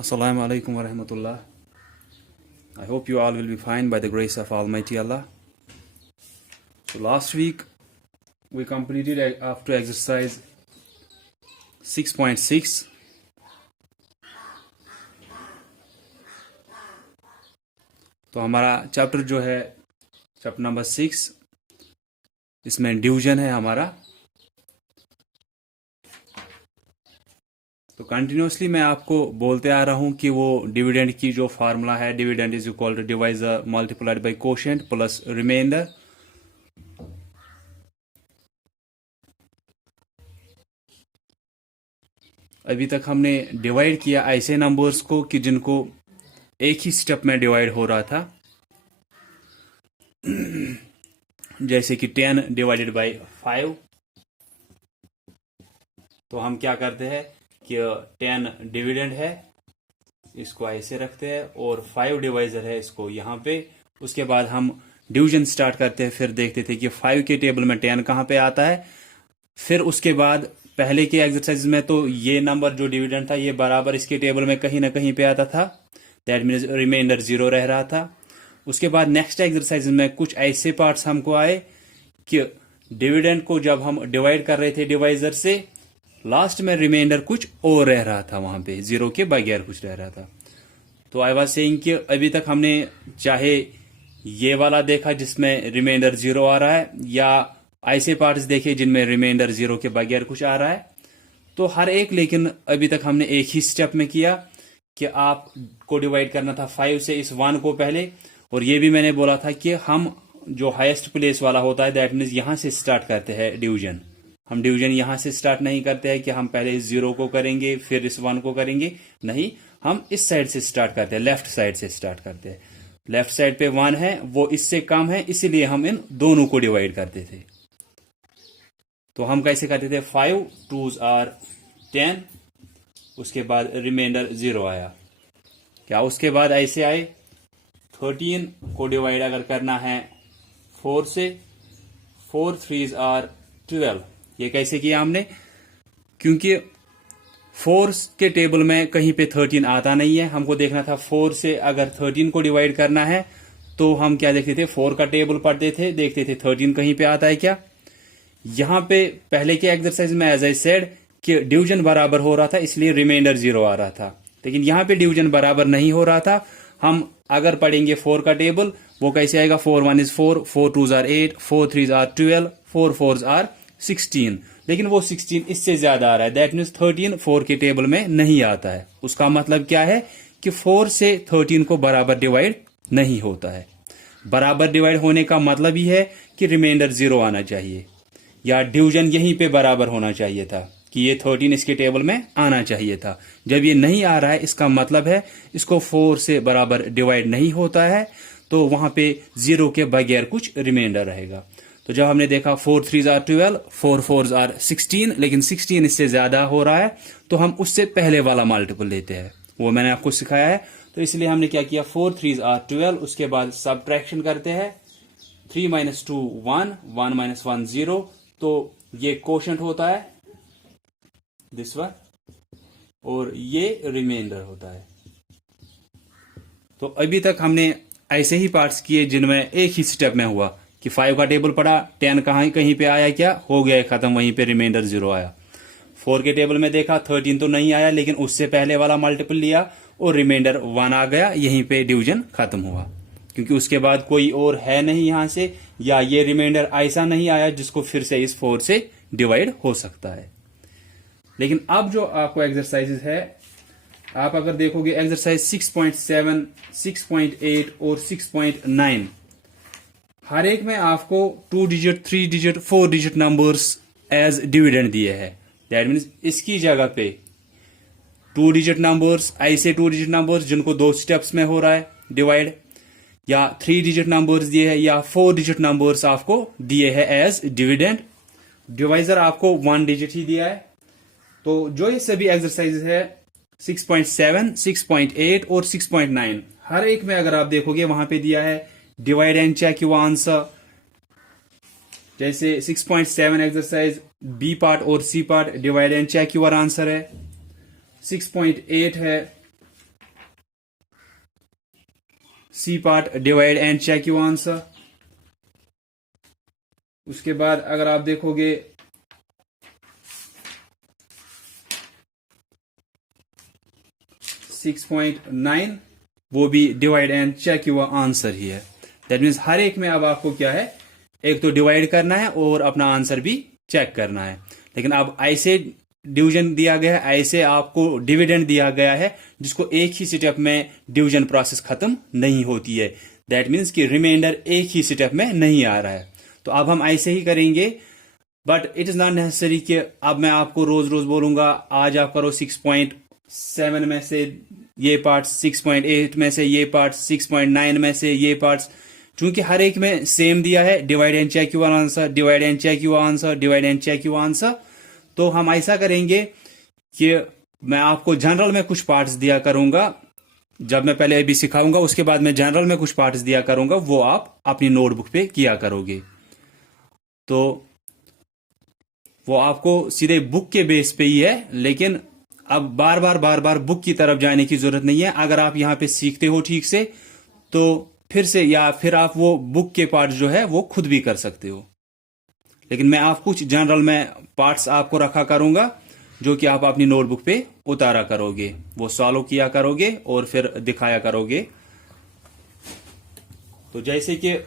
Assalamu alaikum wa rahmatullah. I hope you all will be fine by the grace of Almighty Allah. So last week we completed up to exercise 6.6. तो हमारा chapter जो है chapter number 6, इसमें division है हमारा। तो continuously मैं आपको बोलते आ रहा हूं कि वो डिविडेंड की जो फार्मूला है, dividend is equal to divisor multiplied by quotient plus remainder. अभी तक हमने डिवाइड किया ऐसे नंबर्स को कि जिनको एक ही स्टेप में डिवाइड हो रहा था, जैसे कि 10 डिवाइडेड बाय 5। तो हम क्या करते हैं कि 10 डिविडेंड है, इसको ऐसे रखते हैं, और 5 डिवाइजर है, इसको यहाँ पे। उसके बाद हम डिवीजन स्टार्ट करते हैं। फिर देखते थे कि 5 के टेबल में 10 कहाँ पे आता है। फिर उसके बाद पहले के एक्सरसाइज में तो ये नंबर जो डिविडेंड था ये बराबर इसके टेबल में कहीं ना कहीं पे आता था, दैट मीन्स रिमाइंडर 0 रह रहा था। उसके बाद नेक्स्ट एक्सरसाइज में कुछ ऐसे पार्ट्स हमको आए कि डिविडेंड को जब हम डिवाइड कर रहे थे डिवाइजर से, लास्ट में रिमाइंडर कुछ और रह रहा था, वहां पे 0 के बगैर कुछ रह रहा था। तो आई वाज सेइंग कि अभी तक हमने चाहे ये वाला देखा जिसमें रिमाइंडर 0 आ रहा है, या ऐसे पार्ट्स देखे जिनमें रिमाइंडर 0 के बगैर कुछ आ रहा है, तो हर एक, लेकिन अभी तक हमने एक ही स्टेप में किया कि आपको डिवाइड करना था 5 से इस 1 को पहले। और ये भी मैंने बोला था कि हम जो हाईएस्ट प्लेस वाला होता है, दैट मीन्स यहां से स्टार्ट करते हैं डिवीजन। हम डिवीजन यहां से स्टार्ट नहीं करते हैं कि हम पहले इस 0 को करेंगे फिर इस 1 को करेंगे, नहीं, हम इस साइड से स्टार्ट करते हैं, लेफ्ट साइड से स्टार्ट करते हैं। लेफ्ट साइड पे 1 है, वो इससे कम है, इसीलिए हम इन दोनों को डिवाइड करते थे। तो हम कैसे करते थे, 5 2s आर 10, उसके बाद रिमाइंडर 0 आया। क्या उसके बाद ऐसे आए 13 को डिवाइड अगर करना है 4 से, 4 3s आर 12। ये कैसे किया हमने, क्योंकि 4 के टेबल में कहीं पे 13 आता नहीं है। हमको देखना था 4 से अगर 13 को डिवाइड करना है, तो हम क्या देखते थे, 4 का टेबल पढ़ते थे, देखते थे 13 कहीं पे आता है क्या। यहां पे पहले के एक्सरसाइज में एज आई सेड कि डिवीजन बराबर हो रहा था, इसलिए रिमाइंडर 0 आ रहा था। लेकिन यहां पे डिवीजन बराबर नहीं हो रहा था। हम अगर पढ़ेंगे 4 का टेबल, वो कैसे आएगा, 4 1 is 4, 4 2s are 8, 4 3s are 12, 4 4s are 16। लेकिन वो 16 इससे ज्यादा आ रहा है, दैट मीन्स 13 4 के टेबल में नहीं आता है। उसका मतलब क्या है कि 4 से 13 को बराबर डिवाइड नहीं होता है। बराबर डिवाइड होने का मतलब ही है कि रिमाइंडर 0 आना चाहिए, या डिवीजन यहीं पे बराबर होना चाहिए था कि ये 13 इसके टेबल में आना चाहिए था। जब ये नहीं आ रहा है, इसका मतलब है इसको 4 से बराबर डिवाइड नहीं होता है, तो वहां पे 0 के बगैर कुछ रिमाइंडर रहेगा। तो जब हमने देखा 4 3s आर 12, 4 4s आर 16, लेकिन 16 इससे ज्यादा हो रहा है, तो हम उससे पहले वाला मल्टीपल लेते हैं, वो मैंने आपको सिखाया है। तो इसलिए हमने क्या किया, 4 3s आर 12, उसके बाद सब्ट्रैक्शन करते हैं, 3 - 2 1, 1 - 1 0, तो ये कोशेंट होता है दिस वन, और ये रिमाइंडर होता है। तो अभी तक हमने ऐसे ही पार्ट्स किए जिनमें एक ही स्टेप में हुआ कि 5 का टेबल पढ़ा, 10 कहीं पे आया, क्या हो गया खत्म, वहीं पे रिमाइंडर 0 आया। 4 के टेबल में देखा 13 तो नहीं आया, लेकिन उससे पहले वाला मल्टीपल लिया और रिमाइंडर 1 आ गया, यहीं पे डिवीजन खत्म हुआ, क्योंकि उसके बाद कोई और है नहीं यहां से, या ये रिमाइंडर ऐसा नहीं आया जिसको फिर से इस 4 से डिवाइड हो सकता है। लेकिन अब जो आपको एक्सरसाइजेस है, आप अगर देखोगे एक्सरसाइज 6.7, 6.8 और 6.9, हर एक में आपको 2 digit, 3 digit, 4 digit numbers as dividend दिए हैं। दैट मीन्स इसकी जगह पे 2 डिजिट नंबर्स, ऐसे 2 डिजिट नंबर्स जिनको 2 स्टेप्स में हो रहा है डिवाइड, या 3 डिजिट नंबर्स दिए हैं, या 4 डिजिट नंबर्स आपको दिए हैं एज डिविडेंड। डिवाइजर आपको 1 डिजिट ही दिया है। तो जो ये सभी एक्सरसाइजेस है 6.7, 6.8 और 6.9, हर एक में अगर आप देखोगे वहां पे दिया है divide and check your answer. जैसे 6.7 एक्सरसाइज बी पार्ट और C part, divide and check your answer है। 6.8 है C part divide and check your answer. उसके बाद अगर आप देखोगे 6.9 वो भी divide and check your answer ही है। दैट मीन्स हर एक में अब आपको क्या है, एक तो डिवाइड करना है और अपना आंसर भी चेक करना है। लेकिन अब ऐसे डिवीजन दिया गया है, ऐसे आपको डिविडेंड दिया गया है जिसको एक ही स्टेप में डिवीजन प्रोसेस खत्म नहीं होती है। दैट मीन्स कि रिमाइंडर एक ही स्टेप में नहीं आ रहा है। तो अब हम ऐसे ही करेंगे, but it is not necessary कि अब मैं आपको रोज रोज बोलूंगा आज आप करो 6.7 में से ये पार्ट, 6.8 में से ये पार्ट, 6.9 में से ये पार्ट्स, चूंकि हर एक में सेम दिया है divide and check your answer, divide and check your answer, divide and check your answer. तो हम ऐसा करेंगे कि मैं आपको जनरल में कुछ पार्ट्स दिया करूंगा, जब मैं पहले अभी सिखाऊंगा उसके बाद मैं जनरल में कुछ पार्ट्स दिया करूंगा, वो आप अपनी नोटबुक पे किया करोगे। तो वो आपको सीधे बुक के बेस पे ही है, लेकिन अब बार बार बुक की तरफ जाने की जरूरत नहीं है। अगर आप यहां पे सीखते हो ठीक से तो फिर से या फिर आप वो बुक के पार्ट जो है वो खुद भी कर सकते हो। लेकिन मैं आप कुछ जनरल में पार्ट्स आपको रखा करूंगा जो कि आप अपनी नोटबुक पे उतारा करोगे, वो सॉल्व किया करोगे और फिर दिखाया करोगे। तो जैसे कि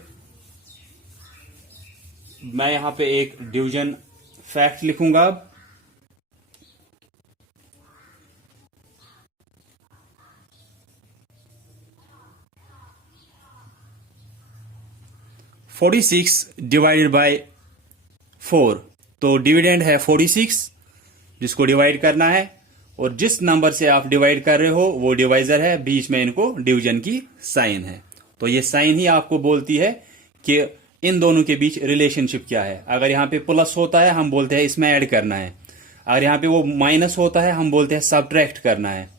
मैं यहां पे एक डिवीजन फैक्ट लिखूंगा। 46 डिवाइडेड बाय 4, तो डिविडेंड है 46 जिसको डिवाइड करना है, और जिस नंबर से आप डिवाइड कर रहे हो वो डिवाइजर है, बीच में इनको डिवीजन की साइन है। तो ये साइन ही आपको बोलती है कि इन दोनों के बीच रिलेशनशिप क्या है। अगर यहां पे प्लस होता है हम बोलते हैं इसमें ऐड करना है, अगर यहां पे वो माइनस होता है हम बोलते हैं सब्ट्रैक्ट करना है,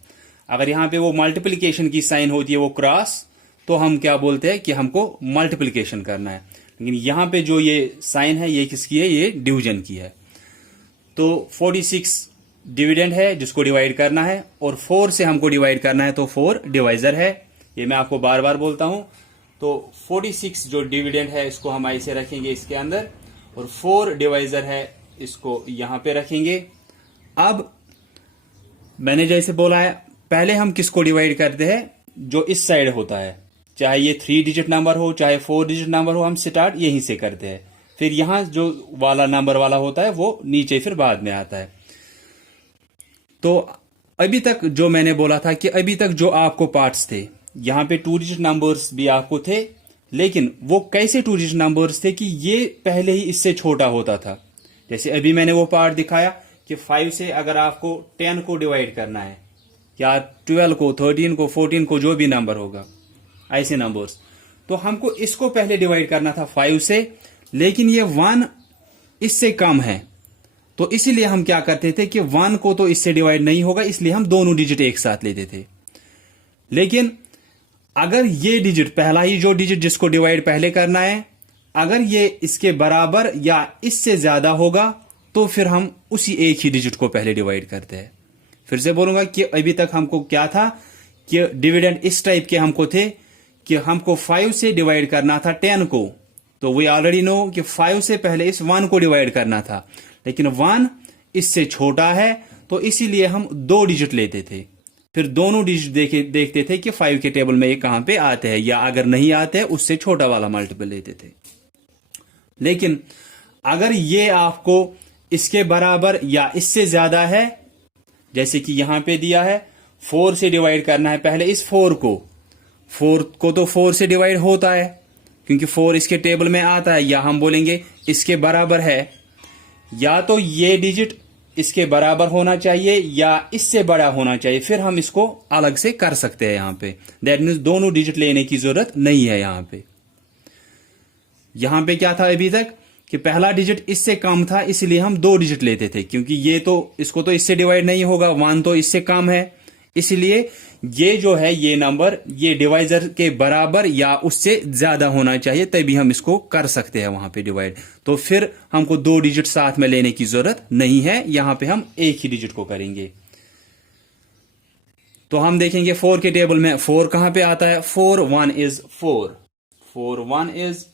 अगर यहां पे वो मल्टीप्लिकेशन की साइन होती है वो क्रॉस, तो हम क्या बोलते हैं कि हमको मल्टीप्लिकेशन करना है। लेकिन यहां पे जो ये साइन है ये किसकी है, ये डिवीजन की है। तो 46 डिविडेंड है जिसको डिवाइड करना है, और 4 से हमको डिवाइड करना है, तो 4 डिवाइजर है। ये मैं आपको बार बार बोलता हूं। तो 46 जो डिविडेंड है इसको हम ऐसे रखेंगे इसके अंदर, और 4 डिवाइजर है इसको यहां पे रखेंगे। अब मैंने जैसे बोला है, पहले हम किसको डिवाइड करते हैं, जो इस साइड होता है, चाहे ये 3 डिजिट नंबर हो चाहे 4 डिजिट नंबर हो, हम स्टार्ट यहीं से करते हैं। फिर यहां जो वाला नंबर वाला होता है वो नीचे फिर बाद में आता है। तो अभी तक जो मैंने बोला था कि अभी तक जो आपको पार्ट्स थे, यहां पे 2 डिजिट नंबर्स भी आपको थे, लेकिन वो कैसे 2 डिजिट नंबर्स थे कि ये पहले ही इससे छोटा होता था। जैसे अभी मैंने वो पार्ट दिखाया कि 5 से अगर आपको 10 को डिवाइड करना है, या 12 को, 13 को, 14 को, जो भी नंबर होगा, ऐसे नंबर्स, तो हमको इसको पहले डिवाइड करना था 5 से, लेकिन ये 1 इससे कम है, तो इसीलिए हम क्या करते थे कि 1 को तो इससे डिवाइड नहीं होगा, इसलिए हम दोनों डिजिट एक साथ लेते थे। लेकिन अगर ये डिजिट, पहला ही जो डिजिट जिसको डिवाइड पहले करना है, अगर ये इसके बराबर या इससे ज्यादा होगा, तो फिर हम उसी एक ही डिजिट को पहले डिवाइड करते हैं। फिर से बोलूंगा कि अभी तक हमको क्या था कि डिविडेंड इस टाइप के हमको थे कि हमको 5 से डिवाइड करना था 10 को, तो वी ऑलरेडी नो कि 5 से पहले इस 1 को डिवाइड करना था, लेकिन 1 इससे छोटा है, तो इसीलिए हम 2 डिजिट लेते थे। फिर दोनों डिजिट देखते थे कि 5 के टेबल में ये कहां पे आते हैं, या अगर नहीं आते हैं उससे छोटा वाला मल्टीपल लेते थे। लेकिन अगर ये आपको इसके बराबर या इससे ज्यादा है, जैसे कि यहां पे दिया है 4 से डिवाइड करना है पहले इस 4 को तो 4 से डिवाइड होता है क्योंकि 4 इसके टेबल में आता है, या हम बोलेंगे इसके बराबर है, या तो ये डिजिट इसके बराबर होना चाहिए या इससे बड़ा होना चाहिए, फिर हम इसको अलग से कर सकते हैं। यहां पे दैट मीन्स दोनों डिजिट लेने की जरूरत नहीं है। यहां पे क्या था अभी तक कि पहला डिजिट इससे कम था, इसलिए हम 2 डिजिट लेते थे, क्योंकि ये तो इसको तो इससे डिवाइड नहीं होगा, 1 तो इससे कम है, इसलिए ये जो है ये नंबर ये डिवाइजर के बराबर या उससे ज्यादा होना चाहिए, तभी हम इसको कर सकते हैं वहां पे डिवाइड। तो फिर हमको 2 डिजिट साथ में लेने की जरूरत नहीं है, यहां पे हम एक ही डिजिट को करेंगे। तो हम देखेंगे 4 के टेबल में 4 कहां पे आता है, 4 1 इज 4, 4 1 इज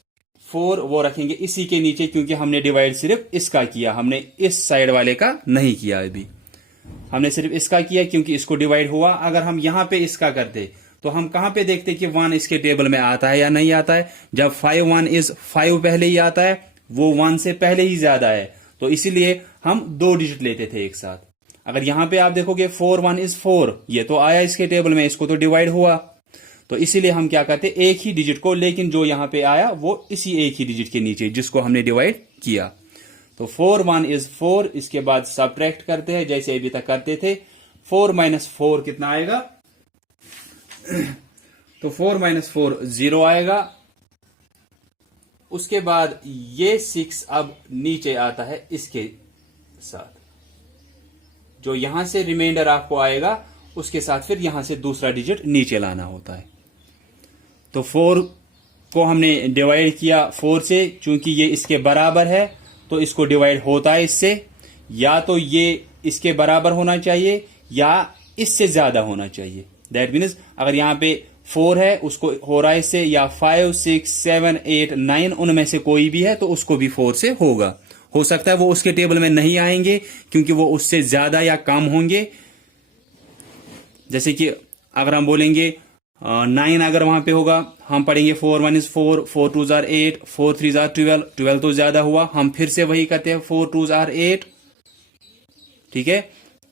4, वो रखेंगे इसी के नीचे, क्योंकि हमने डिवाइड सिर्फ इसका किया, हमने इस साइड वाले का नहीं किया, अभी हमने सिर्फ इसका किया क्योंकि इसको डिवाइड हुआ। अगर हम यहां पे इसका करते तो हम कहां पे देखते कि 1 इसके टेबल में आता है या नहीं आता है। जब 5 1 इज 5 पहले ही आता है, वो 1 से पहले ही ज्यादा है, तो इसीलिए हम 2 डिजिट लेते थे एक साथ। अगर यहां पे आप देखोगे 4 1 इज 4, ये तो आया इसके टेबल में, इसको तो डिवाइड हुआ, तो इसीलिए हम क्या करते, एक ही डिजिट को, लेकिन जो यहां पे आया वो इसी एक ही डिजिट के नीचे जिसको हमने डिवाइड किया। तो 4 1 इज 4, इसके बाद सब्ट्रैक्ट करते हैं जैसे अभी तक करते थे। 4 माइनस 4 कितना आएगा, तो 4 माइनस 4 0 आएगा। उसके बाद ये 6 अब नीचे आता है इसके साथ, जो यहां से रिमाइंडर आपको आएगा उसके साथ फिर यहां से दूसरा डिजिट नीचे लाना होता है। तो 4 को हमने डिवाइड किया 4 से, चूंकि ये इसके बराबर है तो इसको डिवाइड होता है इससे, या तो ये इसके बराबर होना चाहिए या इससे ज्यादा होना चाहिए। दैट मीन्स अगर यहां पे 4 है उसको हो रहा है इससे, या 5 6 7 8 9 उनमें से कोई भी है तो उसको भी 4 से होगा। हो सकता है वो उसके टेबल में नहीं आएंगे क्योंकि वो उससे ज्यादा या कम होंगे। जैसे कि अगर हम बोलेंगे 9 अगर वहां पे होगा, हम पढ़ेंगे 4 1 इज 4, 4 2 जार 8, 4 3 जार 12, 12 तो ज्यादा हुआ, हम फिर से वही करते हैं 4 2 जार 8। ठीक है,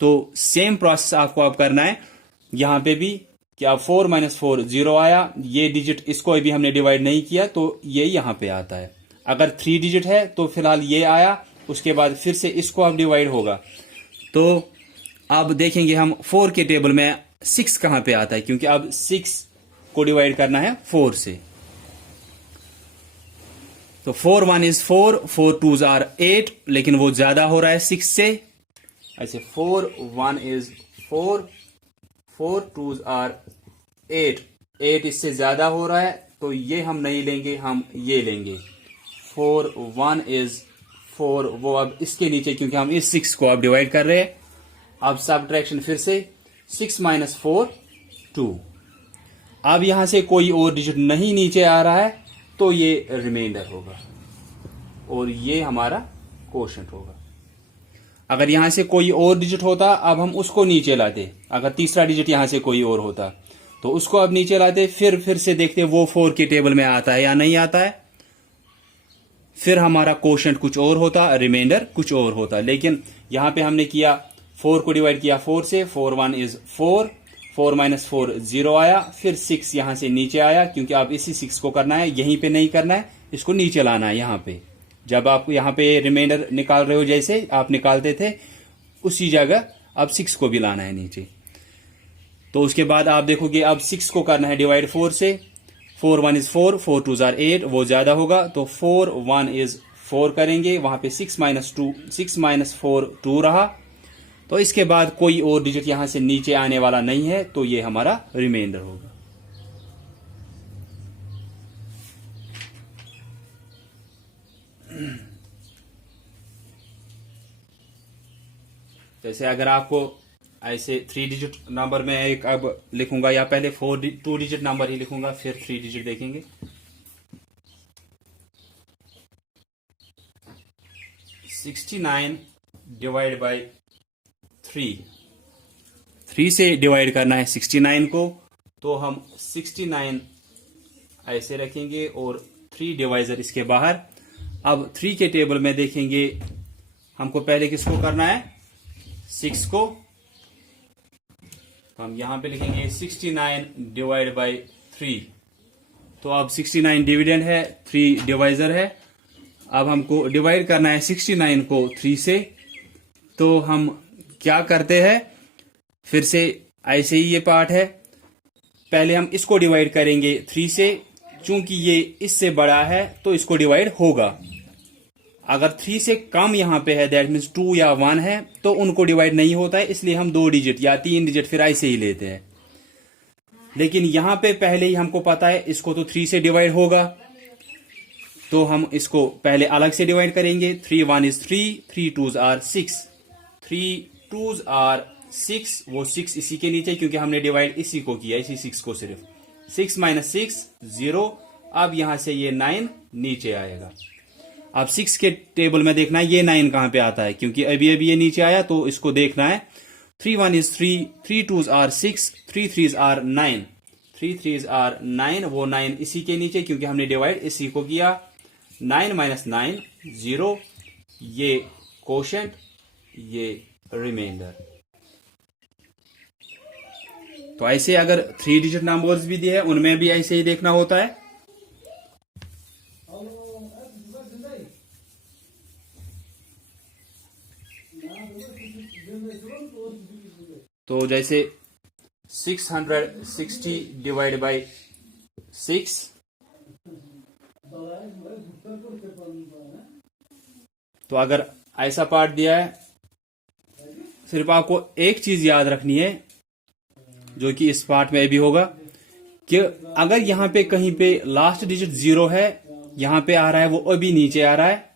तो सेम प्रोसेस आपको अब करना है यहां पे भी, कि अब 4 माइनस 4 0 आया, ये डिजिट इसको अभी हमने डिवाइड नहीं किया तो ये यहां पे आता है। अगर 3 डिजिट है तो फिलहाल ये आया, उसके बाद फिर से इसको अब डिवाइड होगा। तो अब देखेंगे हम 4 के टेबल में 6 कहां पे आता है, क्योंकि अब 6 को डिवाइड करना है 4 से। तो 4 1 इज 4, 4 2 आर 8, लेकिन वो ज्यादा हो रहा है 6 से। ऐसे 4 1 इज 4, 4 2 आर 8, 8 इससे ज्यादा हो रहा है तो ये हम नहीं लेंगे, हम ये लेंगे। 4 1 इज 4, वो अब इसके नीचे, क्योंकि हम इस 6 को अब डिवाइड कर रहे हैं। अब सब्ट्रैक्शन फिर से, 6 माइनस 4 2। अब यहां से कोई और डिजिट नहीं नीचे आ रहा है तो ये रिमाइंडर होगा और ये हमारा कोशेंट होगा। अगर यहां से कोई और डिजिट होता अब हम उसको नीचे लाते, अगर तीसरा डिजिट यहां से कोई और होता तो उसको अब नीचे लाते, फिर से देखते वो 4 के टेबल में आता है या नहीं आता है, फिर हमारा कोशेंट कुछ और होता, रिमाइंडर कुछ और होता। लेकिन यहां पे हमने किया 4 को डिवाइड किया 4 से, 4 1 इज 4, 4 माइनस 4 0 आया, फिर 6 यहां से नीचे आया, क्योंकि आप इसी 6 को करना है, यहीं पे नहीं करना है, इसको नीचे लाना है। यहां पे जब आप यहां पे रिमाइंडर निकाल रहे हो जैसे आप निकालते थे उसी जगह अब 6 को भी लाना है नीचे। तो उसके बाद आप देखोगे अब 6 को करना है डिवाइड 4 से, 4 1 इज 4, 4 2 आर 8, वो ज्यादा होगा तो 4 1 इज 4 करेंगे, वहां पे 6 माइनस 4 2 रहा। तो इसके बाद कोई और डिजिट यहां से नीचे आने वाला नहीं है तो ये हमारा रिमाइंडर होगा। जैसे अगर आपको ऐसे 3 डिजिट नंबर में एक अब लिखूंगा, या पहले 2 डिजिट नंबर ही लिखूंगा फिर 3 डिजिट देखेंगे। 69 डिवाइड बाई 3 से डिवाइड करना है 69 को, तो हम 69 ऐसे रखेंगे और 3 डिवाइजर इसके बाहर। अब 3 के टेबल में देखेंगे हमको पहले किसको करना है, 6 को, तो हम यहां पे लिखेंगे 69 डिवाइड बाई 3। तो अब 69 डिविडेंड है, 3 डिवाइजर है। अब हमको डिवाइड करना है 69 को 3 से, तो हम क्या करते हैं, फिर से ऐसे ही ये पार्ट है, पहले हम इसको डिवाइड करेंगे 3 से, चूंकि ये इससे बड़ा है तो इसको डिवाइड होगा। अगर 3 से कम यहां पे है, दैट मीन्स 2 या 1 है, तो उनको डिवाइड नहीं होता है, इसलिए हम 2 डिजिट या 3 डिजिट फिर ऐसे ही लेते हैं। लेकिन यहां पे पहले ही हमको पता है इसको तो 3 से डिवाइड होगा, तो हम इसको पहले अलग से डिवाइड करेंगे। 3 1 इज 3, 3 2 आर 6, 3 2 आर 6, वो 6 इसी के नीचे क्योंकि हमने डिवाइड इसी को किया, इसी 6 को सिर्फ। 6 माइनस 6 0। अब यहां से ये 9 नीचे आएगा। अब 6 के टेबल में देखना है ये 9 कहां पे आता है, क्योंकि अभी अभी ये नीचे आया, तो इसको देखना है। 3 1 is 3, 3 2s are 6, 3 3s are 9, 3 3s are 9, वो 9 इसी के नीचे क्योंकि हमने डिवाइड इसी को किया। 9 माइनस 9 0, ये कोशेंट, ये रिमाइंडर। तो ऐसे अगर 3 डिजिट नंबर्स भी दिए हैं उनमें भी ऐसे ही देखना होता है। तो जैसे 660 डिवाइड बाई 6, तो अगर ऐसा पार्ट दिया है, सिर्फ आपको एक चीज याद रखनी है जो कि इस पार्ट में भी होगा, कि अगर यहां पे कहीं पे लास्ट डिजिट 0 है, यहां पे आ रहा है वो अभी नीचे आ रहा है,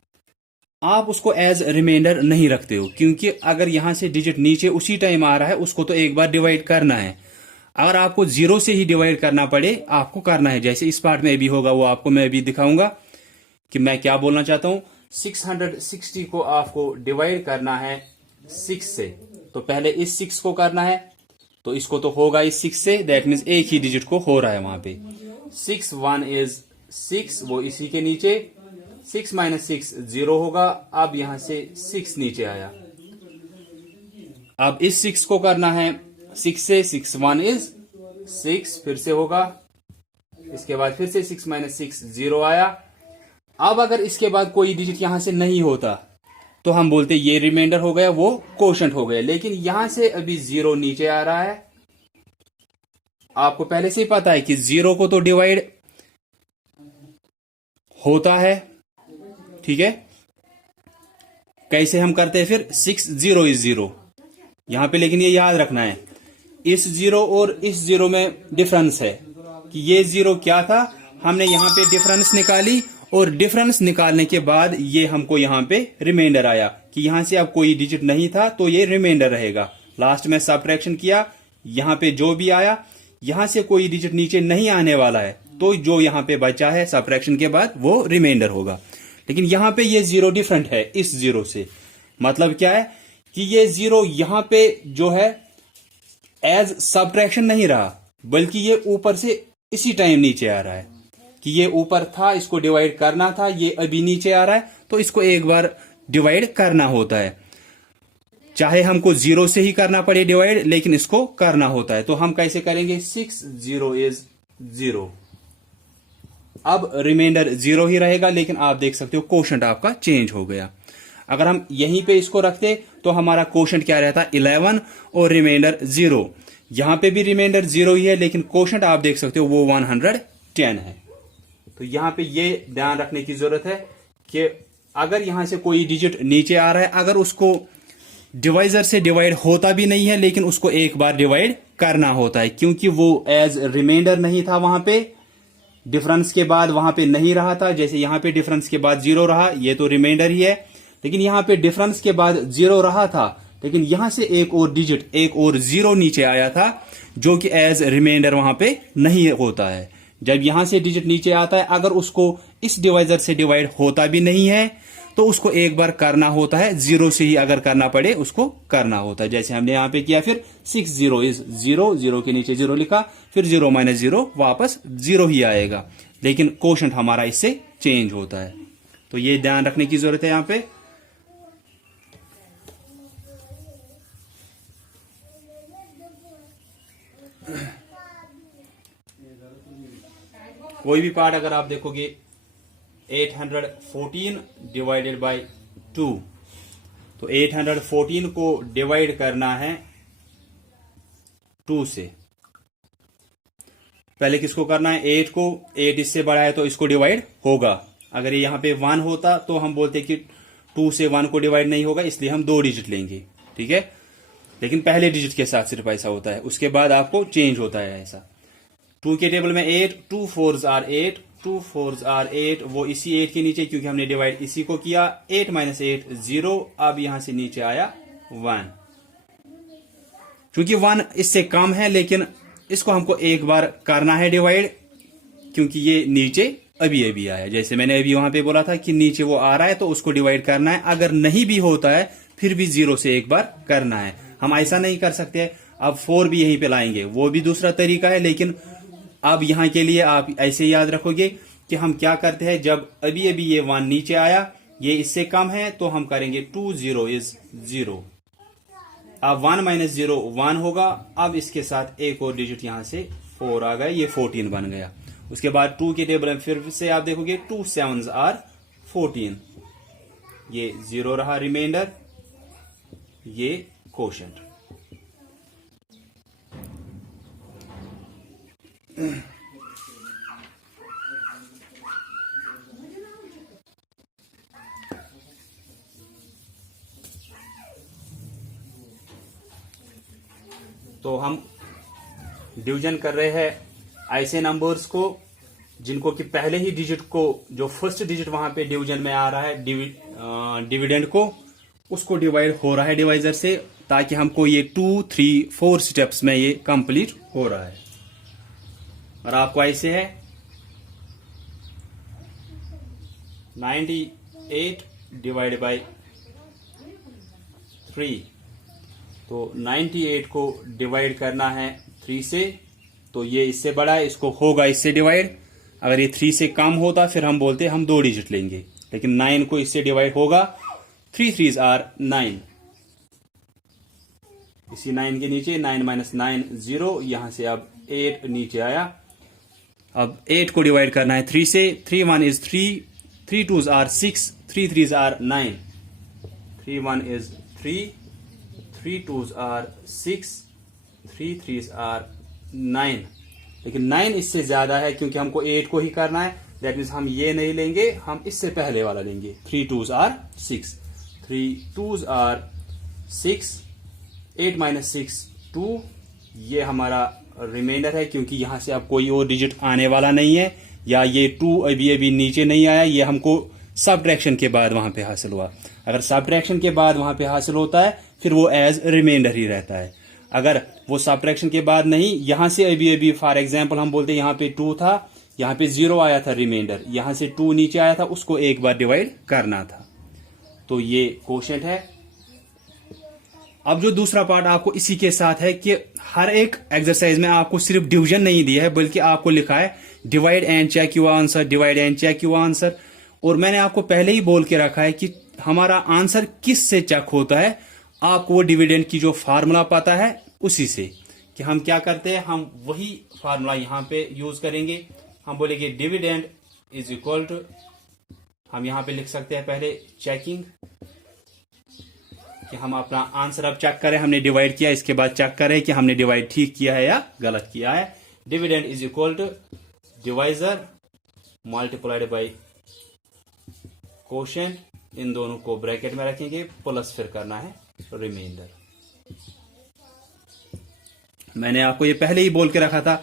आप उसको एज रिमाइंडर नहीं रखते हो, क्योंकि अगर यहां से डिजिट नीचे उसी टाइम आ रहा है उसको तो एक बार डिवाइड करना है। अगर आपको 0 से ही डिवाइड करना पड़े, आपको करना है। जैसे इस पार्ट में भी होगा, वो आपको मैं अभी दिखाऊंगा कि मैं क्या बोलना चाहता हूं। 660 को आपको डिवाइड करना है 6 से, तो पहले इस 6 को करना है, तो इसको तो होगा इस 6 से, दैट मीन्स एक ही डिजिट को हो रहा है वहां पे। 6 1 is 6, वो इसी के नीचे। 6 माइनस 6 0 होगा। अब यहां से 6 नीचे आया। अब इस 6 को करना है 6 से। 6 1 is 6, फिर से होगा। इसके बाद फिर से 6 माइनस 6 0 आया। अब अगर इसके बाद कोई डिजिट यहां से नहीं होता तो हम बोलते ये रिमाइंडर हो गया, वो कोशेंट हो गया। लेकिन यहां से अभी 0 नीचे आ रहा है। आपको पहले से ही पता है कि 0 को तो डिवाइड होता है, ठीक है। कैसे हम करते हैं फिर? 6 0 is 0 यहां पे, लेकिन ये याद रखना है इस 0 और इस 0 में डिफरेंस है कि ये 0 क्या था, हमने यहां पे डिफरेंस निकाली, और डिफरेंस निकालने के बाद ये हमको यहां पे रिमाइंडर आया कि यहां से अब कोई डिजिट नहीं था तो ये रिमाइंडर रहेगा। लास्ट में सबट्रैक्शन किया, यहां पे जो भी आया, यहां से कोई डिजिट नीचे नहीं आने वाला है, तो जो यहां पे बचा है सबट्रैक्शन के बाद वो रिमाइंडर होगा। लेकिन यहां पे ये 0 डिफरेंट है इस 0 से। मतलब क्या है कि ये 0 यहां पे जो है एज सबट्रैक्शन नहीं रहा, बल्कि ये ऊपर से इसी टाइम नीचे आ रहा है कि ये ऊपर था, इसको डिवाइड करना था, ये अभी नीचे आ रहा है, तो इसको एक बार डिवाइड करना होता है। चाहे हमको 0 से ही करना पड़े डिवाइड, लेकिन इसको करना होता है। तो हम कैसे करेंगे? 6 0 is 0। अब रिमाइंडर 0 ही रहेगा, लेकिन आप देख सकते हो कोशेंट आपका चेंज हो गया। अगर हम यहीं पे इसको रखते तो हमारा कोशेंट क्या रहता? 11 और रिमाइंडर 0। यहां पे भी रिमाइंडर 0 ही है, लेकिन कोशेंट आप देख सकते हो वो 110 है। तो यहां पे ये ध्यान रखने की जरूरत है कि अगर यहां से कोई डिजिट नीचे आ रहा है, अगर उसको डिवाइजर से डिवाइड होता भी नहीं है, लेकिन उसको एक बार डिवाइड करना होता है, क्योंकि वो एज रिमाइंडर नहीं था वहां पे, डिफरेंस के बाद वहां पे नहीं रहा था। जैसे यहां पे डिफरेंस के बाद 0 रहा, ये तो रिमाइंडर ही है, लेकिन यहां पे डिफरेंस के बाद 0 रहा था, लेकिन यहां से एक और डिजिट, एक और 0 नीचे आया था, जो कि एज रिमाइंडर वहां पे नहीं होता है। जब यहां से डिजिट नीचे आता है, अगर उसको इस डिवाइजर से डिवाइड होता भी नहीं है, तो उसको एक बार करना होता है। 0 से ही अगर करना पड़े उसको करना होता है, जैसे हमने यहां पे किया। फिर 6 0 is 0, 0 के नीचे 0 लिखा, फिर 0 माइनस 0 वापस 0 ही आएगा, लेकिन कोशेंट हमारा इससे चेंज होता है। तो ये ध्यान रखने की जरूरत है यहां पे। कोई भी पार्ट अगर आप देखोगे 814 डिवाइडेड बाय 2, तो 814 को डिवाइड करना है 2 से। पहले किसको करना है? 8 को। 8 इससे बड़ा है तो इसको डिवाइड होगा। अगर ये यहां पे 1 होता तो हम बोलते कि 2 से 1 को डिवाइड नहीं होगा, इसलिए हम 2 डिजिट लेंगे, ठीक है। लेकिन पहले डिजिट के साथ सिर्फ ऐसा होता है, उसके बाद आपको चेंज होता है ऐसा। 2 के टेबल में 8, 2 4s are 8, 2 4s are 8, वो इसी 8 के नीचे, क्योंकि हमने डिवाइड इसी को किया। 8 माइनस 8 0, अब यहां से नीचे आया 1। क्योंकि 1 इससे कम है, लेकिन इसको हमको एक बार करना है डिवाइड, क्योंकि ये नीचे अभी अभी आया। जैसे मैंने अभी वहां पे बोला था कि नीचे वो आ रहा है तो उसको डिवाइड करना है। अगर नहीं भी होता है फिर भी 0 से एक बार करना है। हम ऐसा नहीं कर सकते अब 4 भी यहीं पे लाएंगे, वो भी दूसरा तरीका है। लेकिन अब यहां के लिए आप ऐसे याद रखोगे कि हम क्या करते हैं, जब अभी अभी ये 1 नीचे आया, ये इससे कम है, तो हम करेंगे 2 0 इज 0। अब 1 माइनस 0 1 होगा। अब इसके साथ एक और डिजिट यहां से 4 आ गया, ये 14 बन गया। उसके बाद 2 के टेबल में फिर से आप देखोगे 2 7s आर 14, ये 0 रहा रिमाइंडर, ये कोशेंट। तो हम डिवीजन कर रहे हैं ऐसे नंबर्स को जिनको कि पहले ही डिजिट को, जो फर्स्ट डिजिट वहां पे डिवीजन में आ रहा है डिविडेंड को, उसको डिवाइड हो रहा है डिवाइजर से, ताकि हमको ये 2 3 4 स्टेप्स में ये कंप्लीट हो रहा है। और आपको ऐसे है 98 डिवाइड बाय 3, तो 98 को डिवाइड करना है 3 से, तो ये इससे बड़ा है, इसको होगा इससे डिवाइड। अगर ये 3 से कम होता फिर हम बोलते हम 2 डिजिट लेंगे, लेकिन 9 को इससे डिवाइड होगा। 3 3s आर 9, इसी 9 के नीचे 9 माइनस 9 0, यहां से अब 8 नीचे आया। अब 8 को डिवाइड करना है 3 से। 3 1 is 3, 3 2s are 6, 3 3s are 9, 3 1 is 3, 3 2s are 6, 3 3s are 9। लेकिन 9 इससे ज्यादा है क्योंकि हमको 8 को ही करना है। दैट मीन्स हम ये नहीं लेंगे, हम इससे पहले वाला लेंगे। 3 2s are 6, 3 2s are 6, 8 minus 6 2, ये हमारा रिमाइंडर है, क्योंकि यहां से अब कोई और डिजिट आने वाला नहीं है, या ये 2 अभी अभी नीचे नहीं आया, ये हमको सबट्रैक्शन के बाद वहां पे हासिल हुआ। अगर सबट्रैक्शन के बाद वहां पे हासिल होता है फिर वो एज रिमाइंडर ही रहता है। अगर वो सबट्रैक्शन के बाद नहीं, यहां से अभी अभी फॉर एग्जांपल हम बोलते हैं यहां पे 2 था, यहां पे 0 आया था रिमाइंडर, यहां से 2 नीचे आया था, उसको एक बार डिवाइड करना था, तो ये कोशेंट है। अब जो दूसरा पार्ट आपको इसी के साथ है कि हर एक एक्सरसाइज में आपको सिर्फ डिवीजन नहीं दिया है, बल्कि आपको लिखा है divide and check your answer, divide and check your answer. और मैंने आपको पहले ही बोल के रखा है कि हमारा आंसर किस से चेक होता है। आपको वो डिविडेंड की जो फार्मूला पता है उसी से, कि हम क्या करते हैं, हम वही फार्मूला यहां पे यूज करेंगे। हम बोलेंगे डिविडेंड इज इक्वल टू, हम यहां पे लिख सकते हैं पहले चेकिंग, कि हम अपना आंसर अब चेक करें, हमने डिवाइड किया, इसके बाद चेक करें कि हमने डिवाइड ठीक किया है या गलत किया है। Dividend is equal to divisor multiplied by quotient, इन दोनों को ब्रैकेट में रखेंगे, प्लस फिर करना है रिमाइंडर। मैंने आपको ये पहले ही बोल के रखा था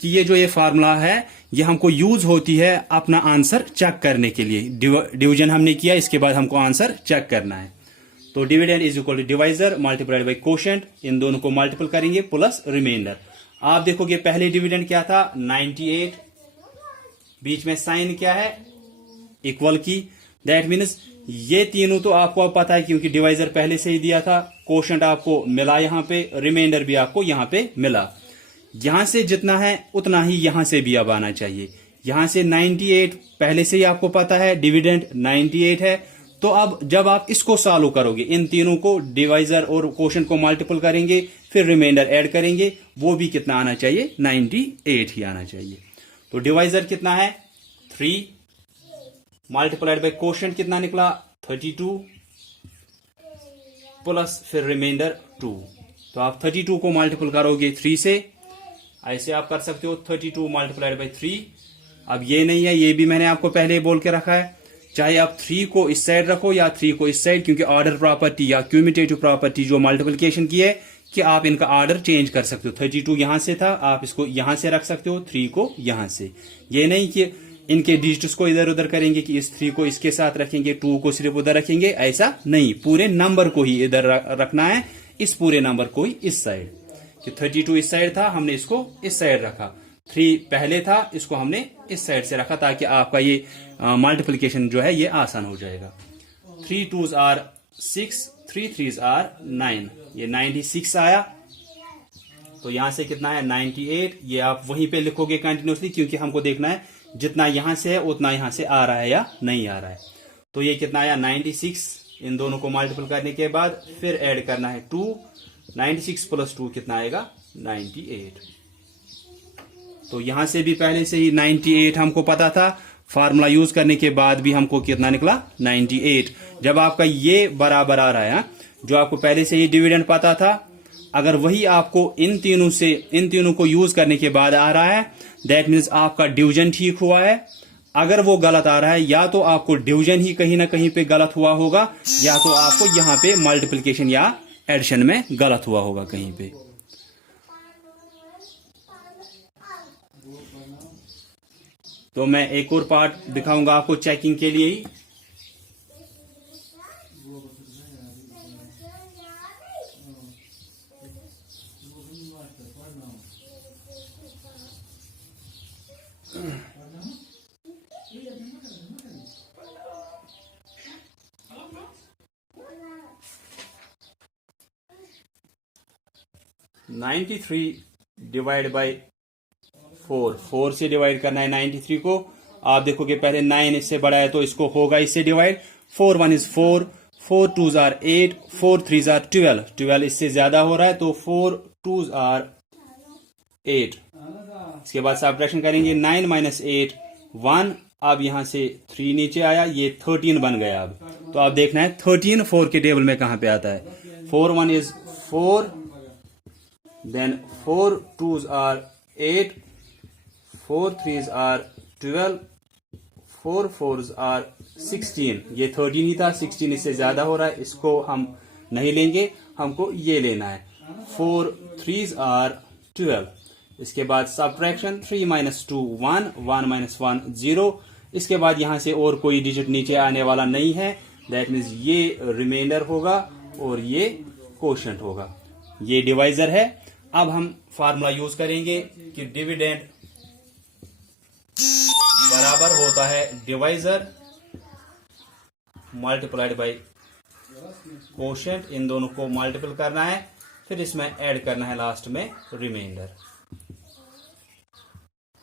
कि ये जो ये फार्मूला है ये हमको यूज होती है अपना आंसर चेक करने के लिए। डिवीजन हमने किया, इसके बाद हमको आंसर चेक करना है, तो dividend is equal to divisor multiplied by quotient, इन दोनों को मल्टीपल करेंगे प्लस रिमाइंडर। आप देखोगे पहले डिविडेंड क्या था 98, बीच में साइन क्या है इक्वल की, दैट मीन्स ये तीनों तो आपको अब पता है क्योंकि डिवाइजर पहले से ही दिया था, कोशेंट आपको मिला यहां पे, रिमाइंडर भी आपको यहां पे मिला। यहां से जितना है उतना ही यहां से भी अब आना चाहिए। यहां से 98 पहले से ही आपको पता है, डिविडेंड 98 है, तो अब जब आप इसको सॉल्व करोगे, इन तीनों को डिवाइजर और कोशेंट को मल्टीपल करेंगे, फिर रिमाइंडर ऐड करेंगे, वो भी कितना आना चाहिए 98 ही आना चाहिए। तो डिवाइजर कितना है 3 मल्टीप्लाइड बाय कोशेंट कितना निकला 32 प्लस फिर रिमाइंडर 2। तो आप 32 को मल्टीपल करोगे 3 से, ऐसे आप कर सकते हो 32 मल्टीप्लाइड बाय 3। अब ये नहीं है, ये भी मैंने आपको पहले बोल के रखा है, चाहे आप 3 को इस साइड रखो या 3 को इस साइड, क्योंकि ऑर्डर प्रॉपर्टी या क्यूमिटेटिव प्रॉपर्टी जो मल्टीप्लिकेशन की है कि आप इनका ऑर्डर चेंज कर सकते हो। 32 यहां से था, आप इसको यहां से रख सकते हो, 3 को यहां से। ये नहीं कि इनके डिजिट्स को इधर उधर करेंगे कि इस 3 को इसके साथ रखेंगे, 2 को सिर्फ उधर रखेंगे, ऐसा नहीं, पूरे नंबर को ही इधर रखना है, इस पूरे नंबर को ही इस साइड। कि 32 इस साइड था, हमने इसको इस साइड रखा, 3 पहले था, इसको हमने इस साइड से रखा ताकि आपका ये मल्टीप्लिकेशन जो है ये आसान हो जाएगा। 3 2s आर 6, 3 3s आर 9, ये 96 आया। तो यहां से कितना है 98, ये आप वहीं पे लिखोगे कंटिन्यूसली क्योंकि हमको देखना है जितना यहां से है उतना यहां से आ रहा है या नहीं आ रहा है। तो ये कितना आया 96, इन दोनों को मल्टीपल करने के बाद फिर ऐड करना है 2, 96 प्लस 2 कितना आएगा 98। तो यहां से भी पहले से ही 98 हमको पता था, फार्मूला यूज करने के बाद भी हमको कितना निकला 98। जब आपका ये बराबर आ रहा है, जो आपको पहले से ही डिविडेंड पता था, अगर वही आपको इन तीनों को यूज करने के बाद आ रहा है, दैट मीन्स आपका डिवीजन ठीक हुआ है। अगर वो गलत आ रहा है, या तो आपको डिवीजन ही कहीं ना कहीं पे गलत हुआ होगा, या तो आपको यहां पे मल्टीप्लिकेशन या एडिशन में गलत हुआ होगा कहीं पे। तो मैं एक और पार्ट दिखाऊंगा आपको चेकिंग के लिए ही। (93) डिवाइड बाई 4 से डिवाइड करना है 93 को। आप देखोगे पहले 9 इससे बड़ा है तो इसको होगा इससे divide. 4 1 is 4, 4 2s are 8, 4 3s are 12, 12 इससे ज्यादा हो रहा है तो 4 2s आर 8। इसके बाद सब्ट्रैक्शन करेंगे, 9 माइनस 8 1, अब यहां से 3 नीचे आया, ये 13 बन गया। अब तो आप देखना है 13 4 के टेबल में कहां पे आता है। 4 1 is 4, then 4 2s are 8, 4 3s are 12, 4 4s are 16। ये 13 ही था, 16 इससे ज्यादा हो रहा है, इसको हम नहीं लेंगे, हमको ये लेना है। 4 3s are 12। इसके बाद सब्ट्रैक्शन, 3 माइनस 2 1, 1 माइनस 1 0। इसके बाद यहां से और कोई डिजिट नीचे आने वाला नहीं है, दैट मीन्स ये रिमाइंडर होगा और ये कोशेंट होगा। ये डिवाइजर है। अब हम फार्मूला यूज करेंगे कि डिविडेंड बराबर होता है डिवाइजर मल्टीप्लाइड बाय कोशेंट। इन दोनों को मल्टीपल करना है, फिर इसमें ऐड करना है लास्ट में रिमाइंडर।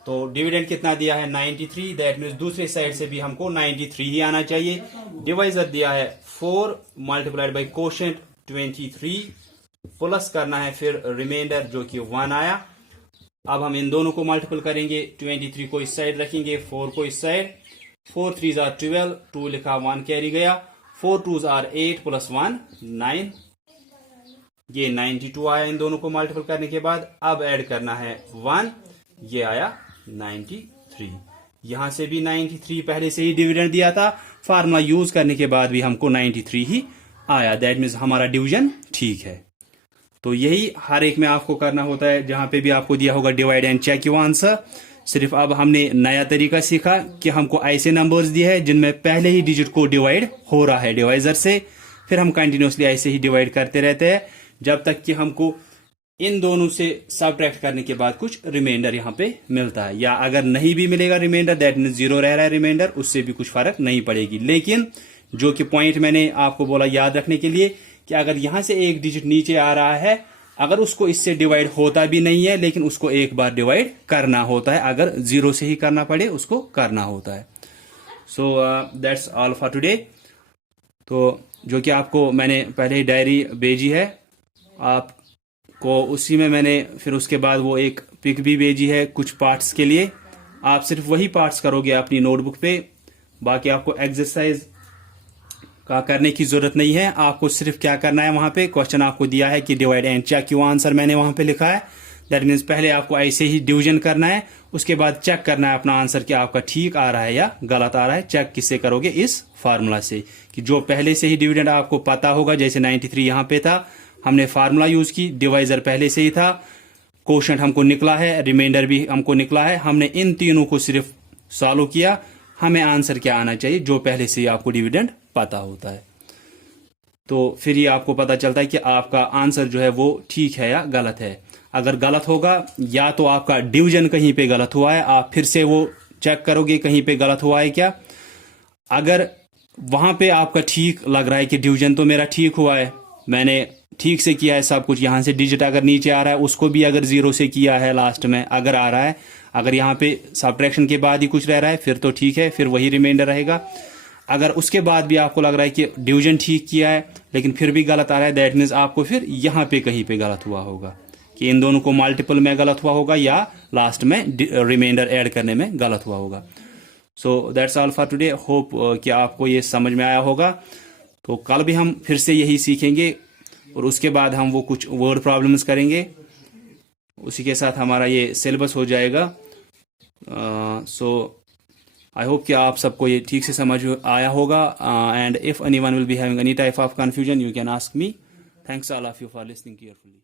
तो डिविडेंड कितना दिया है 93, दैट मीन्स दूसरे साइड से भी हमको 93 ही आना चाहिए। डिवाइजर दिया है 4 मल्टीप्लाइड बाय कोशेंट 23, प्लस करना है फिर रिमाइंडर जो कि 1 आया। अब हम इन दोनों को मल्टीपल करेंगे, 23 को इस साइड रखेंगे, 4 को इस साइड, 4 3s आर 12, 2 लिखा 1 कैरी गया, 4 2s आर 8 प्लस 1 9, ये 92 आया इन दोनों को मल्टीपल करने के बाद। अब ऐड करना है 1, ये आया 93। यहां से भी 93 पहले से ही डिविडेंड दिया था, फार्मूला यूज करने के बाद भी हमको 93 ही आया, दैट मीन्स हमारा डिवीजन ठीक है। तो यही हर एक में आपको करना होता है, जहां पे भी आपको दिया होगा divide and check your answer. सिर्फ अब हमने नया तरीका सीखा कि हमको ऐसे नंबर्स दिए हैं जिनमें पहले ही डिजिट को डिवाइड हो रहा है डिवाइजर से, फिर हम कंटिन्यूसली ऐसे ही डिवाइड करते रहते हैं जब तक कि हमको इन दोनों से सब्ट्रैक्ट करने के बाद कुछ रिमाइंडर यहाँ पे मिलता है। या अगर नहीं भी मिलेगा रिमाइंडर, दैट मीन्स 0 रह रहा है रिमाइंडर, उससे भी कुछ फर्क नहीं पड़ेगी। लेकिन जो कि पॉइंट मैंने आपको बोला याद रखने के लिए कि अगर यहां से एक डिजिट नीचे आ रहा है, अगर उसको इससे डिवाइड होता भी नहीं है लेकिन उसको एक बार डिवाइड करना होता है, अगर 0 से ही करना पड़े उसको करना होता है। So that's all for today. तो जो कि आपको मैंने पहले ही डायरी भेजी है आपको, उसी में मैंने फिर उसके बाद वो एक पिक भी भेजी है कुछ पार्ट्स के लिए। आप सिर्फ वही पार्ट्स करोगे अपनी नोटबुक पे, बाकी आपको एक्सरसाइज का करने की जरूरत नहीं है। आपको सिर्फ क्या करना है, वहां पे क्वेश्चन आपको दिया है कि divide and check your answer, मैंने वहां पे लिखा है। दैट मीन्स पहले आपको ऐसे ही डिवीजन करना है, उसके बाद चेक करना है अपना आंसर कि आपका ठीक आ रहा है या गलत आ रहा है। चेक किससे करोगे, इस फार्मूला से, कि जो पहले से ही डिविडेंड आपको पता होगा, जैसे 93 यहाँ पे था, हमने फार्मूला यूज की, डिवाइजर पहले से ही था, कोशेंट हमको निकला है, रिमाइंडर भी हमको निकला है, हमने इन तीनों को सिर्फ सॉल्व किया, हमें आंसर क्या आना चाहिए जो पहले से ही आपको डिविडेंड पता होता है। तो फिर ये आपको पता चलता है कि आपका आंसर जो है वो ठीक है या गलत है। अगर गलत होगा या तो आपका डिवीजन कहीं पे गलत हुआ है, आप फिर से वो चेक करोगे कहीं पे गलत हुआ है क्या। अगर वहां पे आपका ठीक लग रहा है कि डिवीजन तो मेरा ठीक हुआ है, मैंने ठीक से किया है सब कुछ, यहाँ से डिजिट अगर नीचे आ रहा है उसको भी अगर 0 से किया है लास्ट में अगर आ रहा है, अगर यहाँ पे सब्ट्रैक्शन के बाद ही कुछ रह रहा है फिर तो ठीक है, फिर वही रिमाइंडर रहेगा। अगर उसके बाद भी आपको लग रहा है कि डिवीजन ठीक किया है लेकिन फिर भी गलत आ रहा है, दैट मीन्स आपको फिर यहाँ पे कहीं पे गलत हुआ होगा, कि इन दोनों को मल्टीपल में गलत हुआ होगा या लास्ट में रिमाइंडर ऐड करने में गलत हुआ होगा। So that's all for today. Hope कि आपको ये समझ में आया होगा। तो कल भी हम फिर से यही सीखेंगे और उसके बाद हम वो कुछ वर्ड प्रॉब्लम्स करेंगे, उसी के साथ हमारा ये सिलेबस हो जाएगा। सो आई होप कि आप सबको ये ठीक से समझ आया होगा। And if anyone will be having any type of confusion you can ask me. Thanks all of you for listening carefully.